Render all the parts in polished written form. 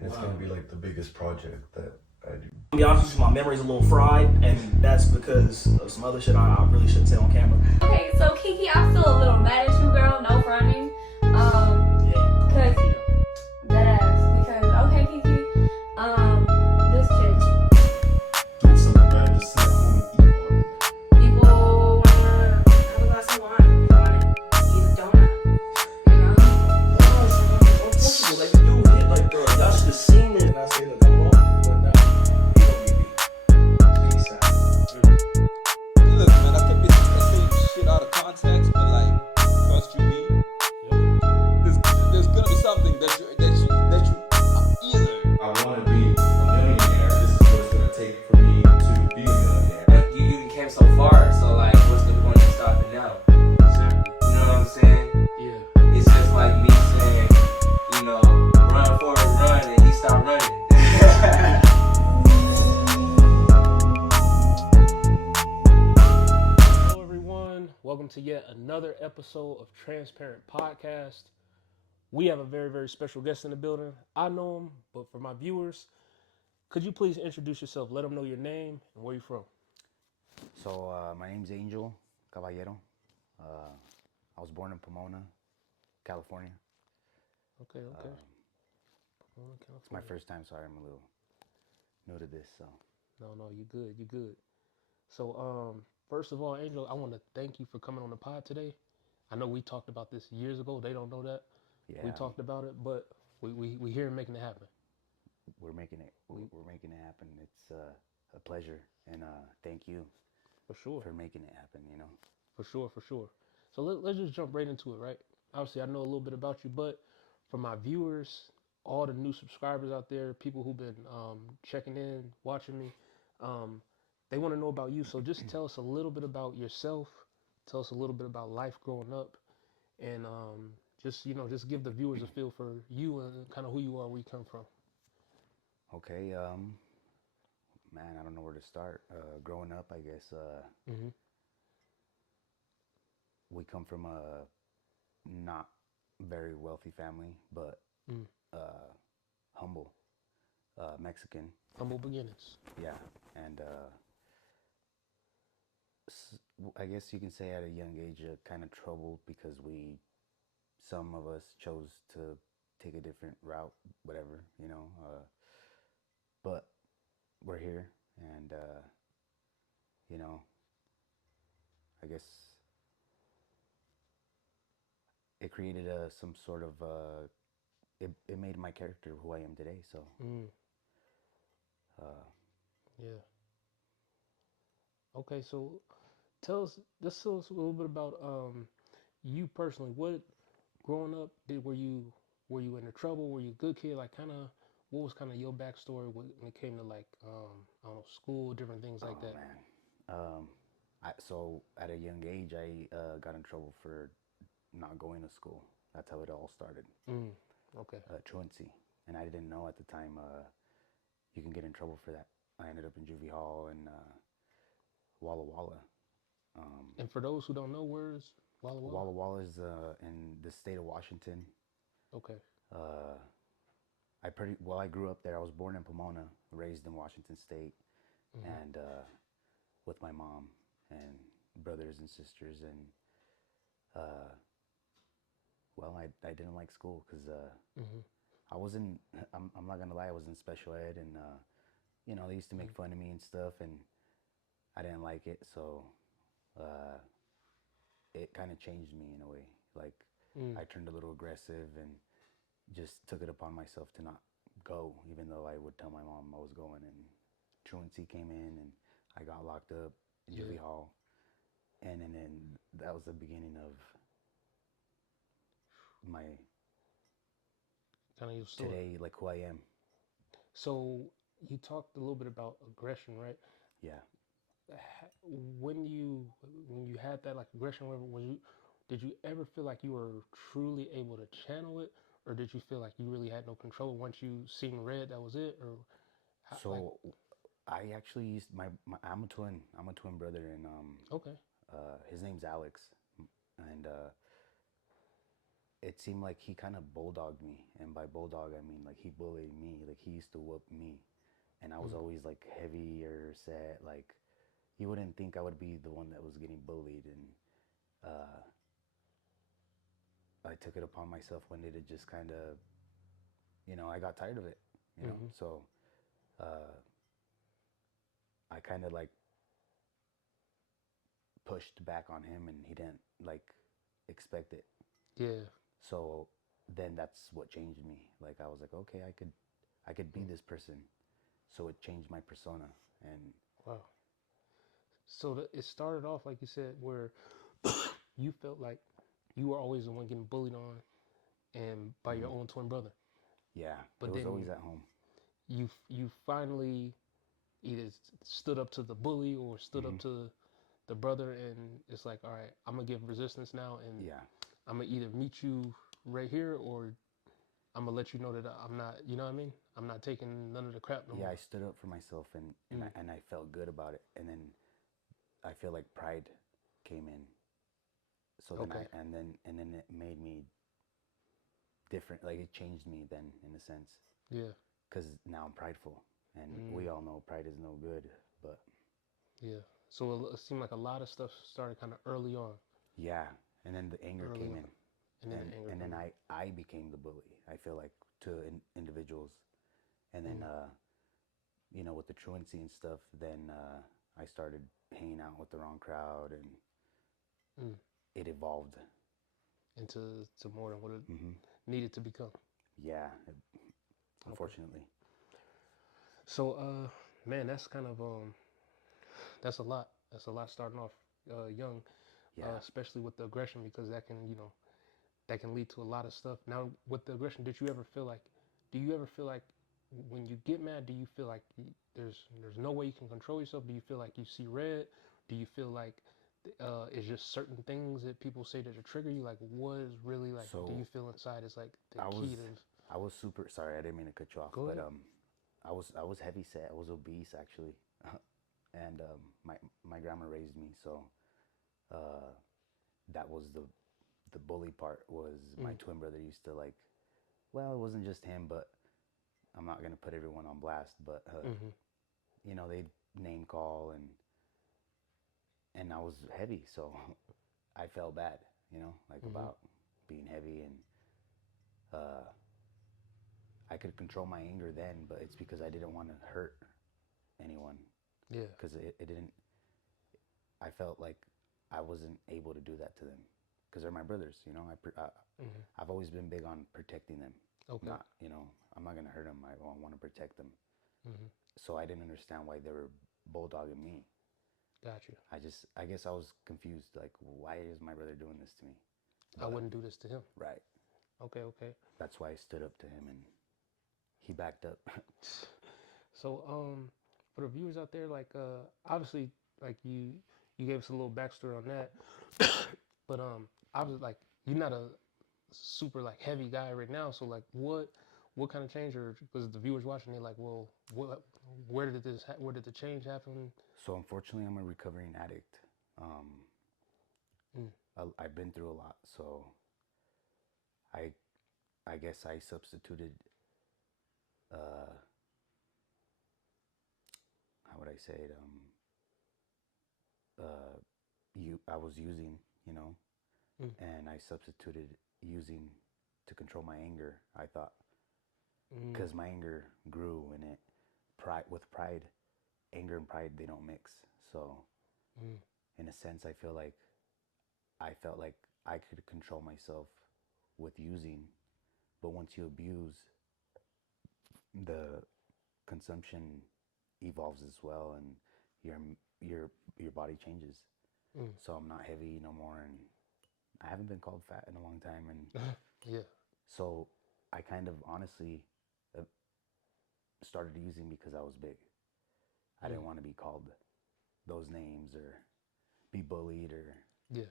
and it's gonna be like the biggest project that I do. To be honest with you, my memory's a little fried, and that's because of some other shit I really shouldn't say on camera. Okay, so Kiki, I'm still a little mad at you, girl. No fronting. Cause that ass. Because okay, Kiki. This chick. Do something bad, just sit home and eat all day. People wanna have a glass of wine. They wanna eat a donut. You know. Uncomfortable, like you do it, like girl, y'all should have seen it. And I say that I'm wrong, but no, he don't need me. Peace out. Look, man, I can take shit out of context, but like, trust you me, there's gonna be something that you either. I want to be a millionaire. This is what it's gonna take for me to be a millionaire. But you came so far, so like, what's the point of stopping now? Exactly. You know what I'm saying? Yeah. It's just like me saying, you know, run forward, run, and he stopped running. Hello, everyone. Welcome to yet another episode of Transparent Podcast. We have a very, very special guest in the building. I know him, but for my viewers, could you please introduce yourself? Let them know your name and where you're from. So my name's Angel Caballero. I was born in Pomona, California. Okay. It's my first time, so I'm a little new to this. So No, you good. So, first of all, Angel, I want to thank you for coming on the pod today. I know we talked about this years ago. They don't know that. yeah, We talked about it, but we here making it happen. we're making it. We're making it happen. It's a pleasure, and thank you For sure. for making it happen. You know. For sure. So let's just jump right into it, right? Obviously, I know a little bit about you, but for my viewers, all the new subscribers out there, people who've been checking in, watching me, they want to know about you. So just tell us a little bit about yourself. Tell us a little bit about life growing up, and just give the viewers a feel for you and kind of who you are, where you come from. Okay. Man, I don't know where to start. Growing up, I guess we come from a not very wealthy family, but humble, Mexican. Humble beginnings. Yeah, and I guess you can say at a young age, kind of troubled because some of us chose to take a different route, whatever, you know. But we're here, and you know, I guess it created some sort of it made my character who I am today. So. Yeah. Okay, so just tell us a little bit about you personally. What growing up were you into trouble? Were you a good kid? Like what was kind of your backstory when it came to like I don't know, school, different things like that? Man, so at a young age, I got in trouble for not going to school. That's how it all started. Okay. Truancy, and I didn't know at the time you can get in trouble for that. I ended up in juvie hall and Walla Walla. And for those who don't know, where's Walla Walla? Walla Walla is in the state of Washington. Okay. I grew up there. I was born in Pomona, raised in Washington State, and with my mom and brothers and sisters, and I didn't like school because I wasn't. I'm not gonna lie. I was in special ed, and they used to make fun of me and stuff, and I didn't like it. So it kind of changed me in a way. Like I turned a little aggressive and just took it upon myself to not go, even though I would tell my mom I was going. And truancy came in, and I got locked up in juvie hall, and then that was the beginning of my Kind of your story. today, like who I am. So you talked a little bit about aggression, right? Yeah. When you had that like aggression, did you ever feel like you were truly able to channel it, or did you feel like you really had no control once you seen red? That was it, or So I actually used I'm a twin brother, and okay, his name's Alex, and it seemed like he kind of bulldogged me, and by bulldog I mean like he bullied me. Like he used to whoop me, and I was always like heavier set. Like you wouldn't think I would be the one that was getting bullied, and I took it upon myself one day to just kind of, I got tired of it, So I kind of like pushed back on him, and he didn't like expect it. Yeah. So then that's what changed me. Like I was like, okay, I could be this person. So it changed my persona, and Wow. So it started off like you said, where you felt like you were always the one getting bullied on, and by your own twin brother. yeah, But it was then always at home. you finally either stood up to the bully or stood up to the brother, and it's like, all right, I'm gonna give resistance now, and Yeah, I'm gonna either meet you right here, or I'm gonna let you know that I'm not, you know what I mean? I'm not taking none of the crap no yeah, more. I stood up for myself, and I felt good about it. And then I feel like pride came in. So then Okay. and then it made me different. Like it changed me then in a sense, Yeah. because now I'm prideful, and we all know pride is no good. But Yeah. So it seemed like a lot of stuff started kind of early on. yeah, and then the anger Early came on. in, And then the anger and then came I became the bully. I feel like to individuals, and then with the truancy and stuff, then I started hanging out with the wrong crowd, and it evolved. into more than what it needed to become. Yeah, unfortunately. So man, that's kind of that's a lot. That's a lot starting off young, Yeah. especially with the aggression, because that can, that can lead to a lot of stuff. Now, with the aggression, do you ever feel like when you get mad, do you feel like there's no way you can control yourself? Do you feel like you see red? Do you feel like it's just certain things that people say that trigger you? Like, what is really like? So do you feel inside is like the I was key to? I was super sorry. I didn't mean to cut you off, Go but ahead. I was heavy set. I was obese actually, and my grandma raised me, so that was the bully part. Was my twin brother used to like, well, it wasn't just him, but I'm not gonna put everyone on blast, but they name call, and I was heavy, so I felt bad, like about being heavy, and I could control my anger then, but it's because I didn't want to hurt anyone, Yeah. because it didn't. I felt like I wasn't able to do that to them, because they're my brothers, I've always been big on protecting them. Okay. Not, I'm not gonna hurt them. I want to protect them. So I didn't understand why they were bulldogging me. Got you. I guess I was confused. Like, why is my brother doing this to me? I wouldn't do this to him. Right. Okay. Okay. That's why I stood up to him, and he backed up. So, for the viewers out there, like, obviously, like you gave us a little backstory on that, but I was like, you're not a super like heavy guy right now. So, like, what kind of change, or because the viewers watching, they're like, well, where did where did the change happen? So unfortunately, I'm a recovering addict. I've been through a lot, so I guess I substituted. How would I say it? I was using, and I substituted using to control my anger. I thought, because my anger grew, and with pride, anger and pride, they don't mix. So, in a sense, I felt like I could control myself with using, but once you abuse, the consumption evolves as well, and your body changes. So I'm not heavy no more, and I haven't been called fat in a long time, and Yeah. so I kind of honestly started using because I was big. I didn't want to be called those names or be bullied, or Yeah.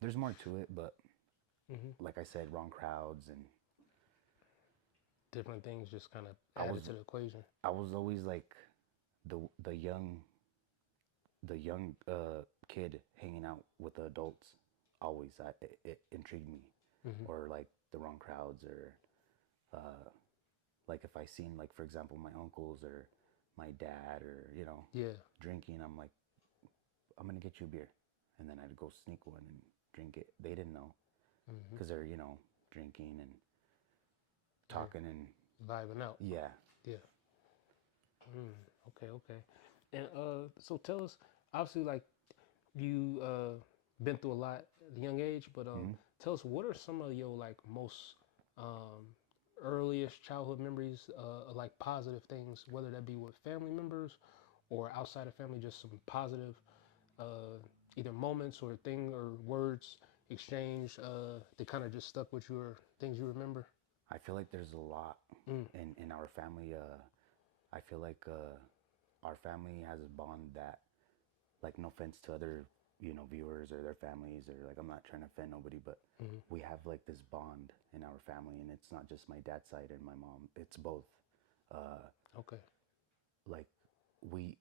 there's more to it, but like I said, wrong crowds, and Different things just kind of I added was- to the equation. I was always like the young kid hanging out with the adults. Always, it intrigued me. or like the wrong crowds, or like if I seen, like, for example, my uncles or my dad, or Yeah. drinking, I'm like, I'm gonna get you a beer, and then I'd go sneak one and drink it. They didn't know because they're drinking and talking and Vibing out. yeah. Yeah. Okay, okay. And so tell us, obviously, like you been through a lot at a young age, but tell us, what are some of your like most earliest childhood memories, like positive things, whether that be with family members or outside of family, just some positive either moments or thing or words exchanged that kind of just stuck with you, or things you remember? I feel like there's a lot in our family. I feel like our family has a bond that, like, no offense to other viewers or their families, or like, I'm not trying to offend nobody, but we have like this bond in our family, and it's not just my dad's side and my mom, it's both. Okay. Like, we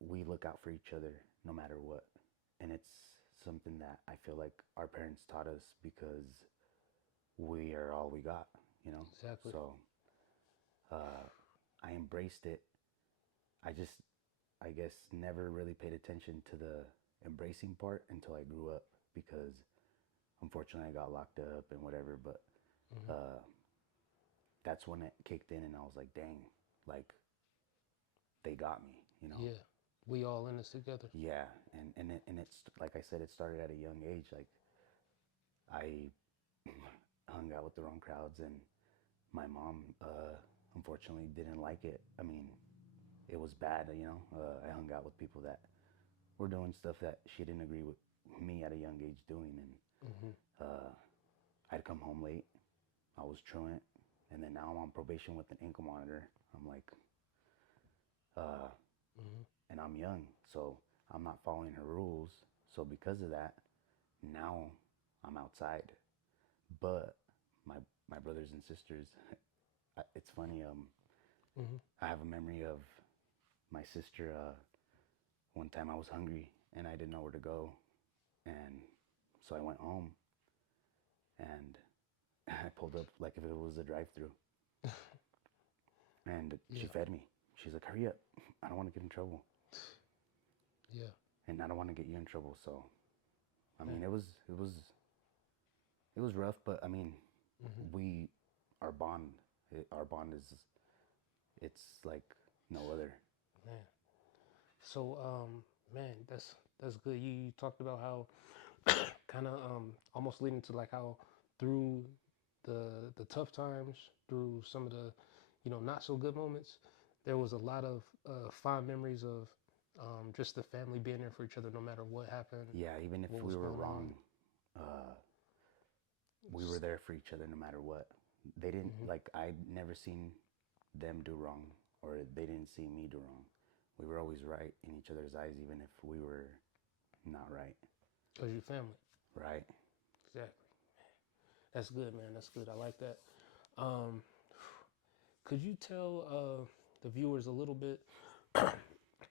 look out for each other no matter what, and it's something that I feel like our parents taught us because we are all we got, Exactly. so I embraced it. I just, I guess, never really paid attention to the embracing part until I grew up, because unfortunately I got locked up and whatever, but that's when it kicked in, and I was like, dang, like, they got me. Yeah. We all in this together. Yeah, and it's like I said, it started at a young age. Like, I hung out with the wrong crowds, and my mom unfortunately didn't like it. I mean, it was bad, I hung out with people that were doing stuff that she didn't agree with me at a young age doing, and I'd come home late. I was truant, and then now I'm on probation with an ankle monitor. I'm like, and I'm young, so I'm not following her rules. So because of that, now I'm outside. But my brothers and sisters, it's funny. I have a memory of my sister. One time I was hungry and I didn't know where to go, and so I went home, and I pulled up like if it was a drive-through, and she fed me. She's like, "Hurry up! I don't want to get in trouble." Yeah. And I don't want to get you in trouble. So, I mean, it was rough, but I mean, our bond is, it's like no other. Man. So, man, that's good. You talked about how kind of almost leading to like how through the tough times, through some of the not so good moments, there was a lot of fond memories of just the family being there for each other no matter what happened. Yeah, even if what we was were going wrong, we were there for each other no matter what. They didn't like, I never seen them do wrong, or they didn't see me do wrong. We were always right in each other's eyes, even if we were not right. Because you're family. Right. Exactly. That's good, man. That's good. I like that. Could you tell the viewers a little bit?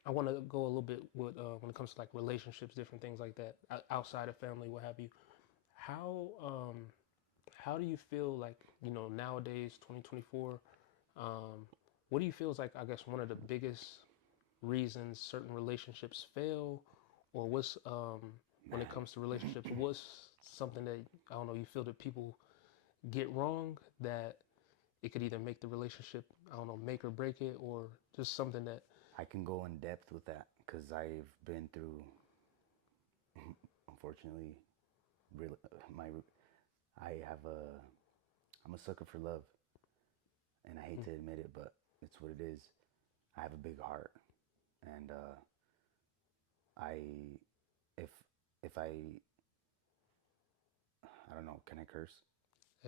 I want to go a little bit with when it comes to like relationships, different things like that, outside of family, what have you. How how do you feel like nowadays, 2024? What do you feel is like, I guess, one of the biggest reasons certain relationships fail, or what's when it comes to relationships, what's something that I don't know you feel that people get wrong that it could either make the relationship, I don't know, make or break it, or just something that I can go in depth with that because I've been through, unfortunately, really, I'm a sucker for love, and I hate to admit it, but it's what it is. I have a big heart, and I, if I don't know, can I curse?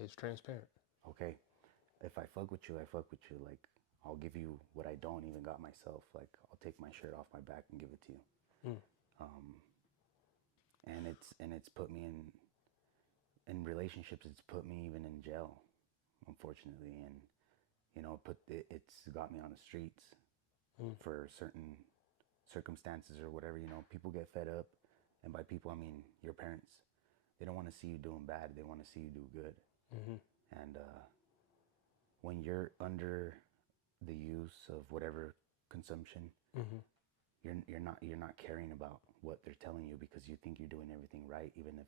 is transparent. Okay, if I fuck with you, I fuck with you. Like, I'll give you what I don't even got myself. Like, I'll take my shirt off my back and give it to you. And it's put me in relationships. It's put me even in jail, unfortunately, and it's got me on the streets for certain circumstances or whatever. People get fed up, and by people I mean your parents. they don't want to see you doing bad. They want to see you do good. And when you're under the use of whatever consumption, you're not caring about what they're telling you because you think you're doing everything right, even if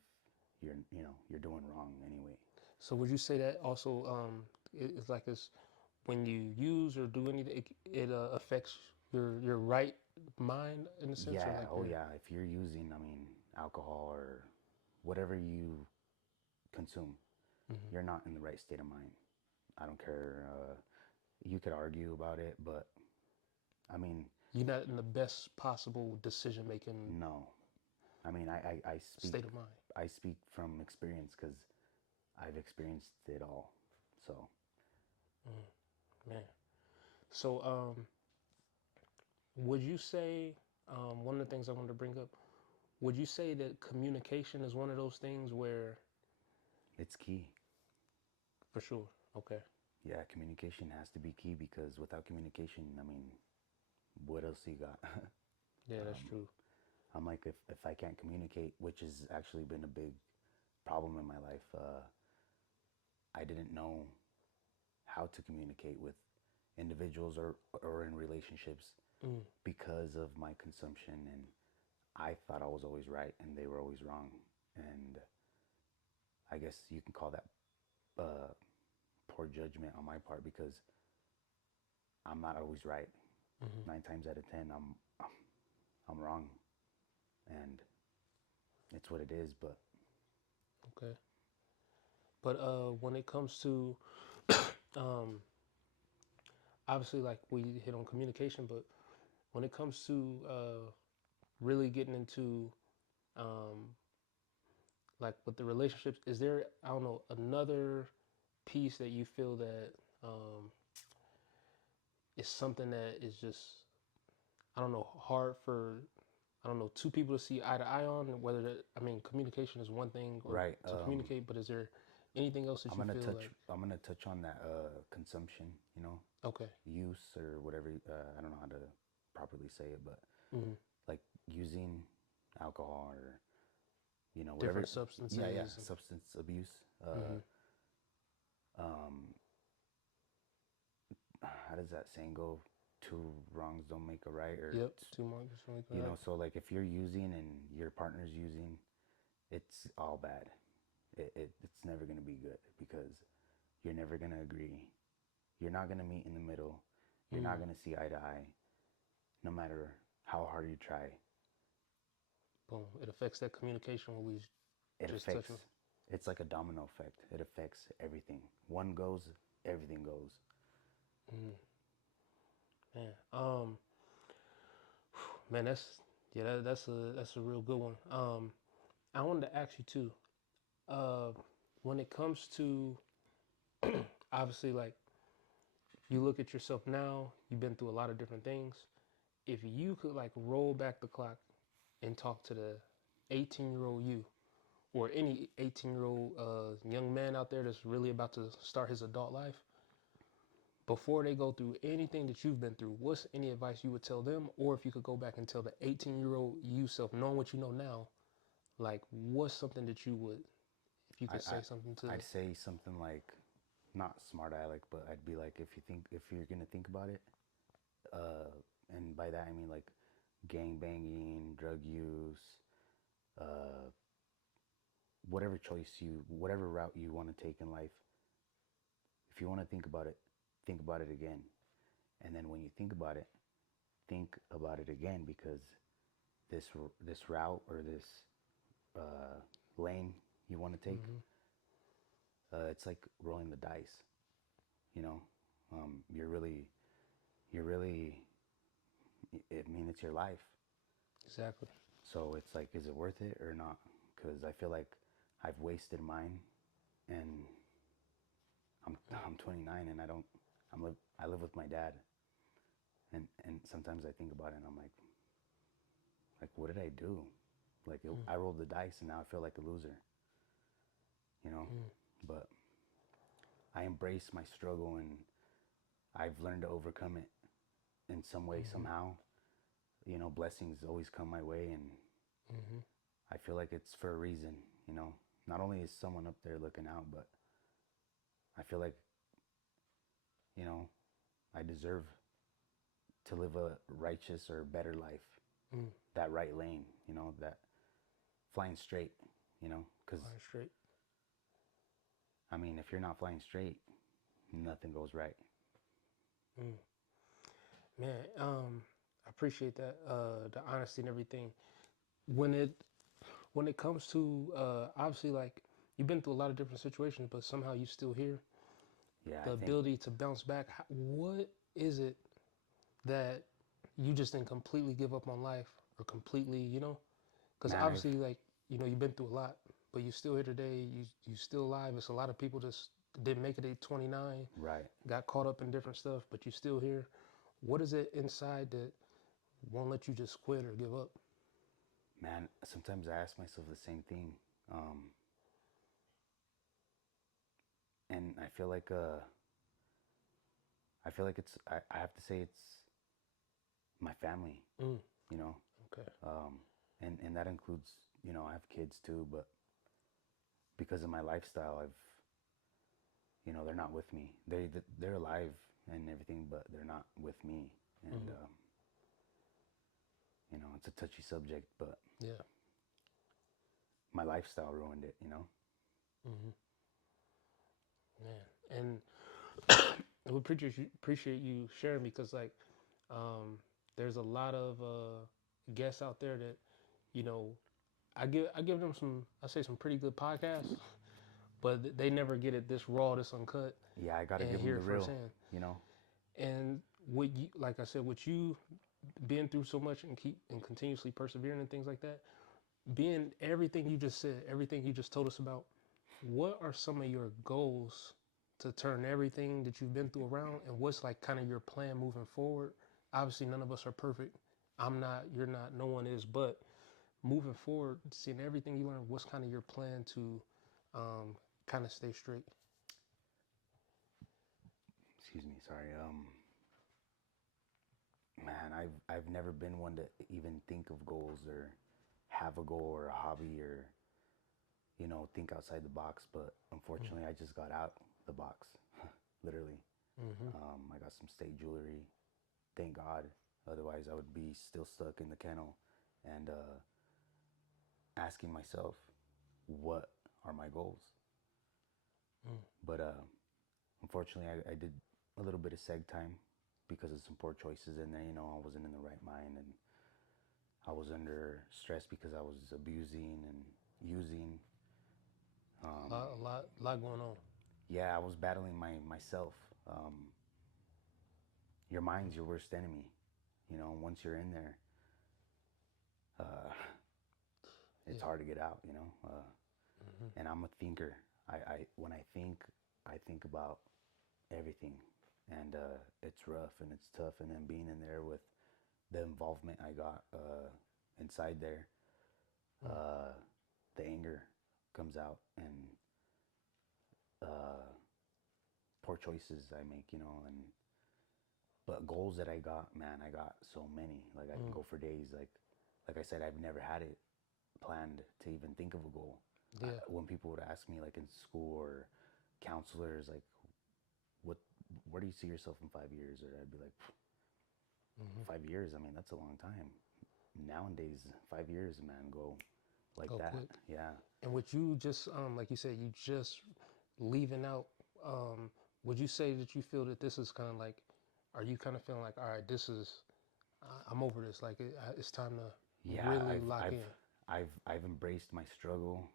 you're doing wrong anyway. So would you say that also it's like it's when you use or do anything, it affects your right mind in a sense? Yeah. Or like Oh yeah. If you're using, alcohol or whatever you consume, you're not in the right state of mind. I don't care. You could argue about it, but you're not in the best possible decision making no. I speak. state of mind. I speak from experience because I've experienced it all. So. Man. So would you say one of the things I wanted to bring up? Would you say that communication is one of those things where It's key. for sure? Okay. Yeah, communication has to be key because without communication, what else you got? Yeah, that's true. I'm like, if I can't communicate, which has actually been a big problem in my life, I didn't know how to communicate with individuals or in relationships because of my consumption. And I thought I was always right and they were always wrong. And I guess you can call that poor judgment on my part because I'm not always right. 9 times out of 10, I'm wrong, and it's what it is. But Okay. But when it comes to obviously, like we hit on communication, but when it comes to really getting into like with the relationships, is there, I don't know, another piece that you feel that is something that is just, I don't know, hard for, I don't know, two people to see eye to eye on? Whether that, communication is one thing, or right, to communicate, but is there anything else that I'm you gonna feel touch. like? I'm gonna touch on that consumption. Okay. Use or whatever. I don't know how to properly say it, but like using alcohol or whatever. Different substances. Yeah, substance abuse. How does that saying go? Two wrongs don't make a right, or Yep. Too much. Something like that. so like if you're using and your partner's using, it's all bad. It's never gonna be good because you're never gonna agree. You're not gonna meet in the middle. You're not gonna see eye to eye, no matter how hard you try. Boom. It affects that communication when we It just affects. touching. It's like a domino effect. It affects everything. One goes, everything goes. Man, man, that's a real good one. I wanted to ask you too. When it comes to obviously, like you look at yourself now, you've been through a lot of different things. If you could like roll back the clock and talk to the 18-year-old you, or any 18-year-old young man out there that's really about to start his adult life, before they go through anything that you've been through, what's any advice you would tell them? Or if you could go back and tell the 18-year-old you self, knowing what you know now, like what's something that you would, if you could say something to I'd say something like, not smart aleck, but I'd be like, if you're gonna think about it, and by that I mean like gang banging, drug use, whatever route you want to take in life. If you want to think about it again, and then when you think about it again, because this route or this lane you want to take, it's like rolling the dice. You're really, it's your life. exactly. So it's like, is it worth it or not? Because I feel like I've wasted mine, and I'm 29 and I live with my dad, and sometimes I think about it and I'm like what did I do? Like I rolled the dice and now I feel like a loser, But I embrace my struggle and I've learned to overcome it in some way, somehow. Blessings always come my way, and I feel like it's for a reason, not only is someone up there looking out, but I feel like, you know, I deserve to live a righteous or better life. That right lane, you know, that flying straight, you know, because Flying straight. I mean, if you're not flying straight, nothing goes right. Man, I appreciate that, the honesty and everything. When it comes to obviously, like, you've been through a lot of different situations, but somehow you still here. Yeah, The I think, ability to bounce back. What is it that you just didn't completely give up on life or completely, you know? Because man, obviously, like, you know, you've been through a lot, but you're still here today. You still alive. It's a lot of people just didn't make it at 29, right. got caught up in different stuff, but you still here. What is it inside that won't let you just quit or give up? Man, sometimes I ask myself the same thing. And I feel like I have to say it's my family, you know, Okay. and that includes, you know, I have kids too, but because of my lifestyle, you know, they're not with me. They're alive and everything, but they're not with me. And, you know, it's a touchy subject, but Yeah. my lifestyle ruined it, you know? Man. And I would appreciate you sharing, because, like, there's a lot of guests out there that, you know, I give them some pretty good podcasts, but they never get it this raw, this uncut, Yeah, I gotta and give them hear the it real, firsthand. you know? And what you, like I said, what you been through so much and keep and continuously persevering and things like that, being everything you just said, everything you just told us about, what are some of your goals to turn everything that you've been through around, and what's like kind of your plan moving forward? Obviously, none of us are perfect. I'm not, you're not, no one is, but moving forward, seeing everything you learned, what's kind of your plan to kind of stay straight? Excuse me, sorry. Man, I've never been one to even think of goals or have a goal or a hobby or, you know, think outside the box. But unfortunately, I just got out the box, literally. I got some state jewelry, thank God. Otherwise, I would be still stuck in the kennel and asking myself, what are my goals? But unfortunately, I did a little bit of seg time because of some poor choices in there. You know, I wasn't in the right mind, and I was under stress because I was abusing and using. A lot going on. Yeah, I was battling myself. Your mind's your worst enemy. You know, once you're in there, uh, it's hard to get out. You know, and I'm a thinker. I when I think about everything, and it's rough and it's tough. And then being in there with the involvement I got inside there, the anger comes out, and uh, poor choices I make, you know, and but goals that I got, man, I got so many. Like I can go for days. Like I said, I've never had it planned to even think of a goal. Yeah. When people would ask me, like in school or counselors, like, what, where do you see yourself in 5 years? Or I'd be like, 5 years. I mean, that's a long time. Nowadays, 5 years, man, go like Go that. quick. Yeah. And what you just, like you said, you just leaving out, would you say that you feel that this is kind of like, are you kind of feeling like, all right, this is, I'm over this, like it's time to Yeah, really lock in? I've embraced my struggle.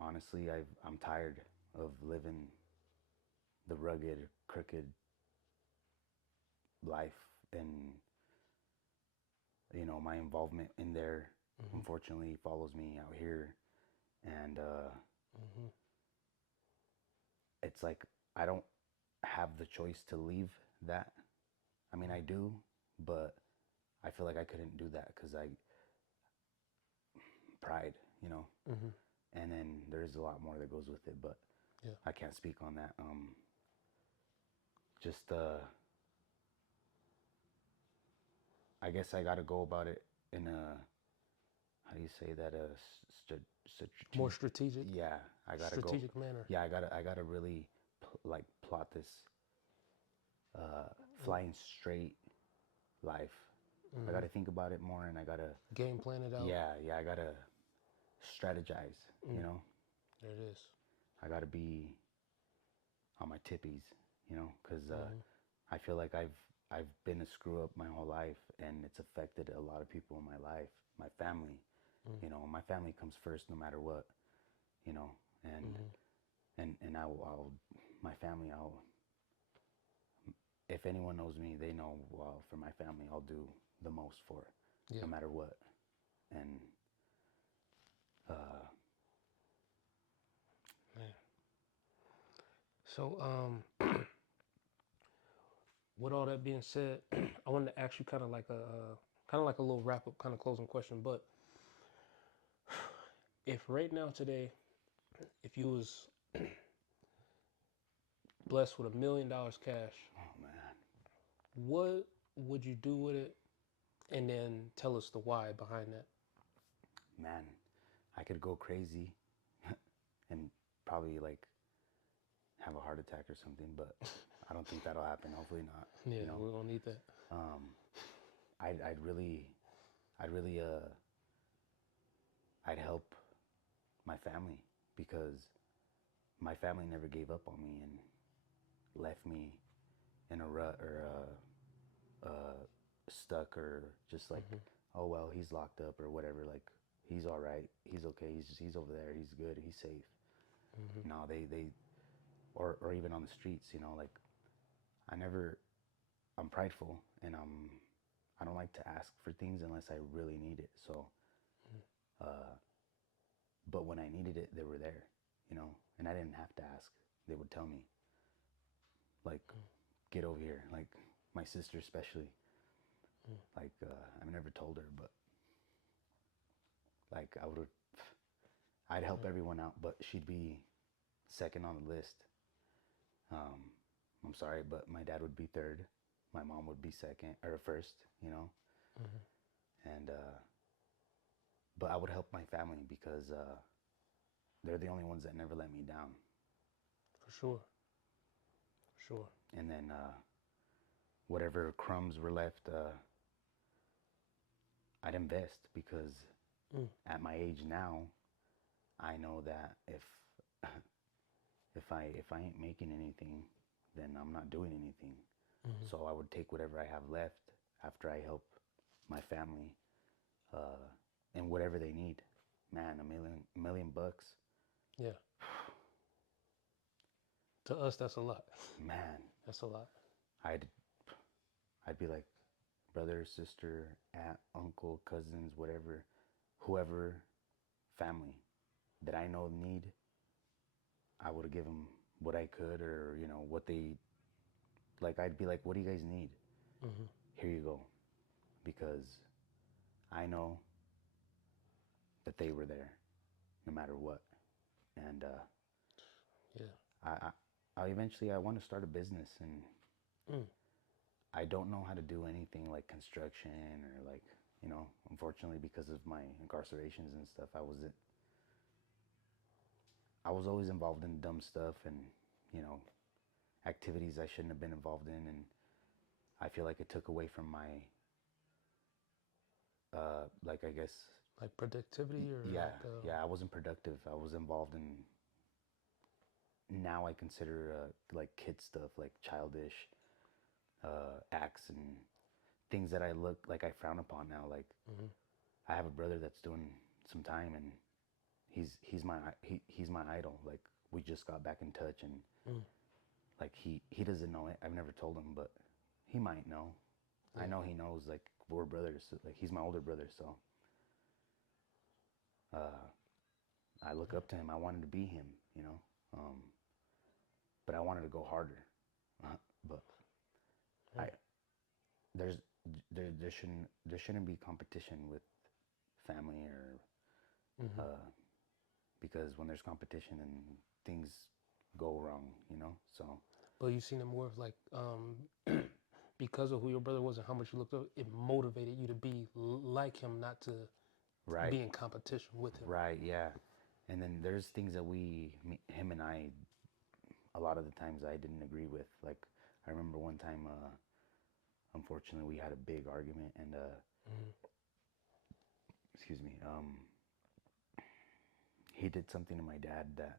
Honestly, I'm tired of living the rugged, crooked life, and you know, my involvement in there unfortunately follows me out here, and it's like I don't have the choice to leave that. I mean, I do, but I feel like I couldn't do that because I pride, you know. And then there's a lot more that goes with it, but Yeah. I can't speak on that. Just I guess I got to go about it in how do you say that? More strategic. Yeah, I gotta strategic go. manner. Yeah, I gotta really like plot this flying straight life. I gotta think about it more, and I gotta Game plan it out. I gotta strategize. You know, There it is. I gotta be on my tippies. You know, because I feel like I've been a screw up my whole life, and it's affected a lot of people in my life, my family. You know, my family comes first no matter what. You know, and I'll my family. If anyone knows me, they know for my family, I'll do the most for, no matter what. And So, with all that being said, I wanted to ask you kind of like a little wrap up, kind of closing question. But if right now today, if you was blessed with $1 million cash, oh man, what would you do with it? And then tell us the why behind that. man, I could go crazy and probably like have a heart attack or something, but I don't think that'll happen. Hopefully not. Yeah, You know? we're gonna need that. I'd really I'd help my family, because my family never gave up on me and left me in a rut, or stuck, or just like, oh well, he's locked up or whatever. Like, he's all right, he's okay, he's over there, he's good, he's safe. No, they or even on the streets, you know, like I'm prideful, and I don't like to ask for things unless I really need it. So, but when I needed it, they were there, you know, and I didn't have to ask. They would tell me, like, get over here. Like, my sister especially. Like, I've never told her, but like I'd help everyone out, but she'd be second on the list. I'm sorry, but my dad would be third. My mom would be second or first, you know. And but I would help my family, because they're the only ones that never let me down. For sure. Sure. And then whatever crumbs were left, I'd invest, because at my age now, I know that if I ain't making anything, then I'm not doing anything. So I would take whatever I have left after I help my family, and whatever they need. Man, $1 million. Yeah. To us, that's a lot. Man, That's a lot. I'd be like, brother, sister, aunt, uncle, cousins, whatever, whoever, family that I know need, I would have given them what I could, or, you know, what they, like, I'd be like, what do you guys need? Here you go. Because I know that they were there no matter what. And Yeah. I eventually, I want to start a business, and I don't know how to do anything like construction, or like, you know, unfortunately, because of my incarcerations and stuff, I was always involved in dumb stuff, and, you know, activities I shouldn't have been involved in, and I feel like it took away from my, like, I guess, Like productivity, or yeah, like, I wasn't productive. I was involved in, now I consider like kid stuff, like childish acts and things that I look like I frown upon now. Like, I have a brother that's doing some time, and he's my idol. Like, we just got back in touch, and like he doesn't know it. I've never told him, but he might know. I know he knows. Like, we're brothers. So, like, he's my older brother, so I look up to him. I wanted to be him, you know. But I wanted to go harder. But there shouldn't be competition with family, or because when there's competition, and things go wrong, you know. So. But you seen it more of like, because of who your brother was and how much you looked up, it motivated you to be like him, not to Right. be in competition with him. Right, yeah. And then there's things that him and I, a lot of the times I didn't agree with. Like, I remember one time, unfortunately, we had a big argument, and excuse me, he did something to my dad that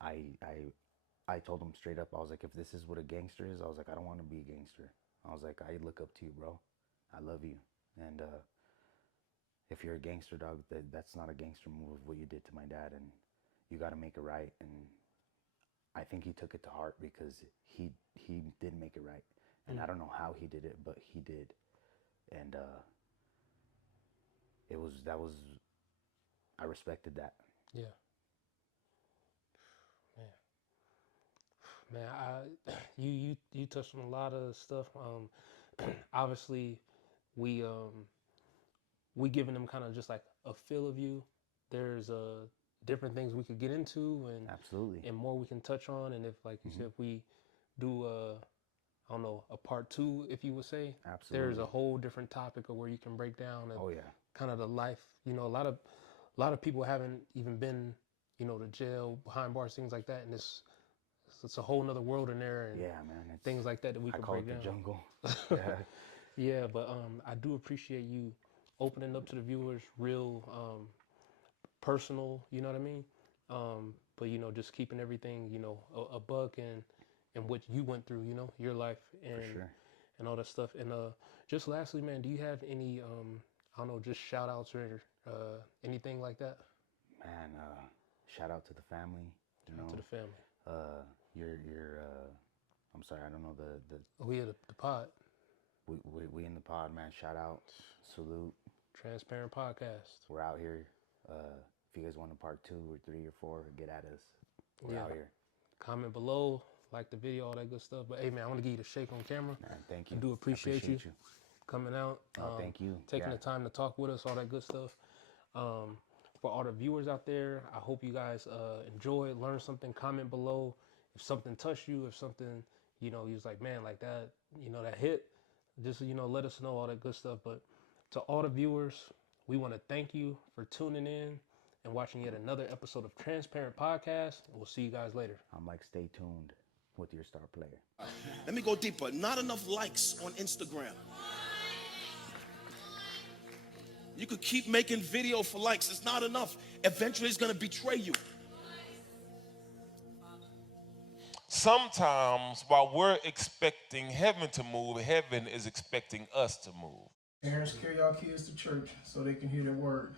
I told him straight up. I was like, if this is what a gangster is, I was like, I don't want to be a gangster. I was like, I look up to you, bro. I love you, and if you're a gangster, dog, that's not a gangster move, what you did to my dad, and you got to make it right. And I think he took it to heart because he did make it right. And I don't know how he did it, but he did. And I respected that. Yeah. Man, you touched on a lot of stuff. Obviously, we giving them kind of just like a feel of you. There's different things we could get into, and Absolutely. and more we can touch on. And if, like you said, if we do I don't know, a part 2, if you would say, Absolutely. there's a whole different topic of where you can break down Oh yeah. kind of the life. You know, a lot of people haven't even been, you know, to jail, behind bars, things like that, and it's a whole nother world in there, and Yeah, man. It's, things like that we I can call break it the down. jungle. Yeah. Yeah, but I do appreciate you opening up to the viewers, real personal, you know what I mean? But you know, just keeping everything, you know, a buck and what you went through, you know, your life and For sure. and all that stuff. And just lastly, man, do you have any I don't know, just shout outs or anything like that? Man, shout out to the family. You know, To the family. You're I'm sorry, I don't know the We had the pod, we in the pod, man. Shout out, salute. Transparent Podcast. We're out here. If you guys want a part 2 or 3 or 4, get at us. We're out here. Comment below, like the video, all that good stuff. But hey, man, I want to give you the shake on camera. Man, thank you. I do appreciate you coming out. Thank you. Taking the time to talk with us, all that good stuff. For all the viewers out there, I hope you guys enjoy, learn something. Comment below if something touched you, if something, you know, you was like, man, like that, you know, that hit. Just, you know, let us know, all that good stuff. But to all the viewers, we want to thank you for tuning in and watching yet another episode of Transparent Podcast. And we'll see you guys later. I'm like, stay tuned with your star player. Let me go deeper. Not enough likes on Instagram. You could keep making video for likes. It's not enough. Eventually, it's going to betray you. Sometimes while we're expecting heaven to move, heaven is expecting us to move. Parents, carry y'all kids to church so they can hear the word.